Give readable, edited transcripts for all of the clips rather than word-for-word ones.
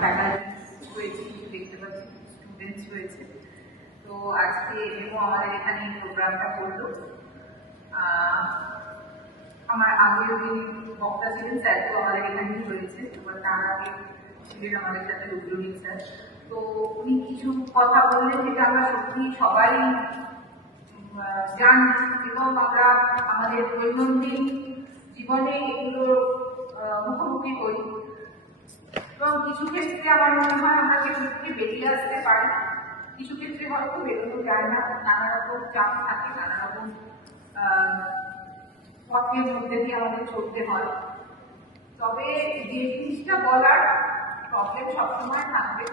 Faculty হয়েছে, দেখতে পাচ্ছি স্টুডেন্টস হয়েছে। তো আজকে এমও আমাদের এখানে প্রোগ্রামটা করলো। আমার আগের যিনি বক্তা ছিলেন স্যার তো আমাদের এখানেই হয়েছে, এবার তার আগে ছিলেন আমাদের সাথে রুদ্রনীল স্যার। তো উনি কিছু কথা বললেন যেটা আমরা সত্যি সবাই জানি এবং আমরা আমাদের দৈনন্দিন জীবনে এগুলো মুখোমুখি হই এবং কিছু ক্ষেত্রে আমার মনে হয় আমরা সেগুলো থেকে বেরিয়ে আসতে পারি, কিছু ক্ষেত্রে হয়তো বেরোনো যায় না, নানা রকম চাপ থাকে, নানা রকম পথের মধ্যে দিয়ে আমাদের চলতে হয়। তবে যে জিনিসটা বলার, প্রবলেম সবসময় থাকবে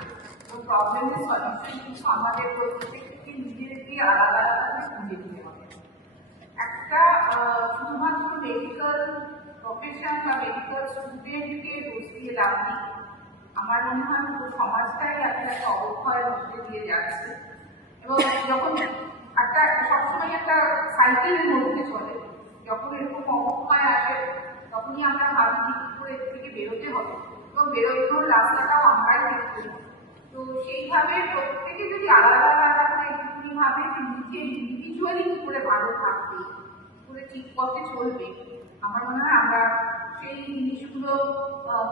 এবং প্রবলেমের সলিউশন কিন্তু আমাদের প্রত্যেককে নিজেদেরকে আলাদা আলাদা খুঁজে দিতে হবে। একটা শুধুমাত্র মেডিকেল প্রফেশন বা মেডিকেল স্টুডেন্টকে দোষ দিয়ে লাভ নেই। আমার মনে হয় পুরো সমাজটাই একটা অবক্ষয়ের মধ্যে দিয়ে যাচ্ছে এবং যখন একটা সবসময় একটা সাইকেলের মধ্যে চলে, যখন এরকম অবক্ষয় আসে তখনই আমরা ভাবি যে কি করে এর থেকে বেরোতে হবে এবং বেরোনোর রাস্তাটাও আমরাই বের করি। তো সেইভাবে প্রত্যেকে যদি আলাদা আলাদা করে একটুখানি ভাবে যে নিজে ইন্ডিভিজুয়ালি কি করে ভালো থাকবে, কি করে ঠিক পথে চলবে, আমার মনে হয় আমরা সেই জিনিসগুলো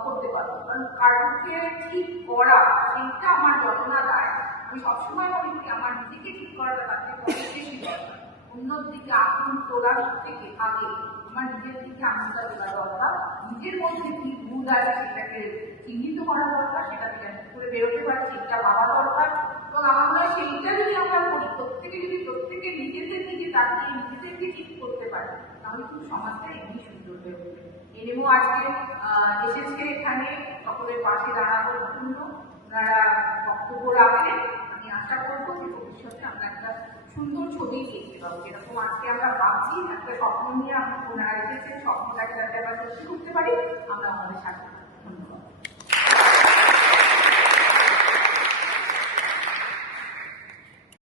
করতে পারবো। কারণ কারোকে ঠিক করা সেইটা আমার যত না দায়, আমি সবসময় মনে করি আমার নিজেকে ঠিক করাটা তার থেকে অনেক বেশি দরকার। অন্যর দিকে আগুন তোলার থেকে আগে আমার নিজের দিকে আঙুলটা তোলা দরকার, নিজের মধ্যে কি ভুল আছে সেটাকে চিহ্নিত করা দরকার, সেটা থেকে আমি করে বেরোতে পারি সেটা ভাবা দরকার। এবং আমার মনে হয় সেইটা যদি আমরা করি, প্রত্যেকে নিজেদের দিকে তাকিয়ে নিজেদেরকে ঠিক করতে পারি, তাহলে কিন্তু সমাজটা এমনি সুন্দর হয়ে উঠবে। এরও আজকে এসেছে এখানে, সকলের পাশে দাঁড়ানোর জন্য ওনারা বক্তব্য রাখেন। আমি আশা করবো যে ভবিষ্যতে আমরা একটা সুন্দর ছবি দেখতে পাবো, যেরকম আজকে আমরা ভাবছি একটা স্বপ্ন নিয়ে ওনারা এসেছেন, স্বপ্নটাকে যাতে আমরা সত্যি করতে পারি, আমরা আমাদের সাথে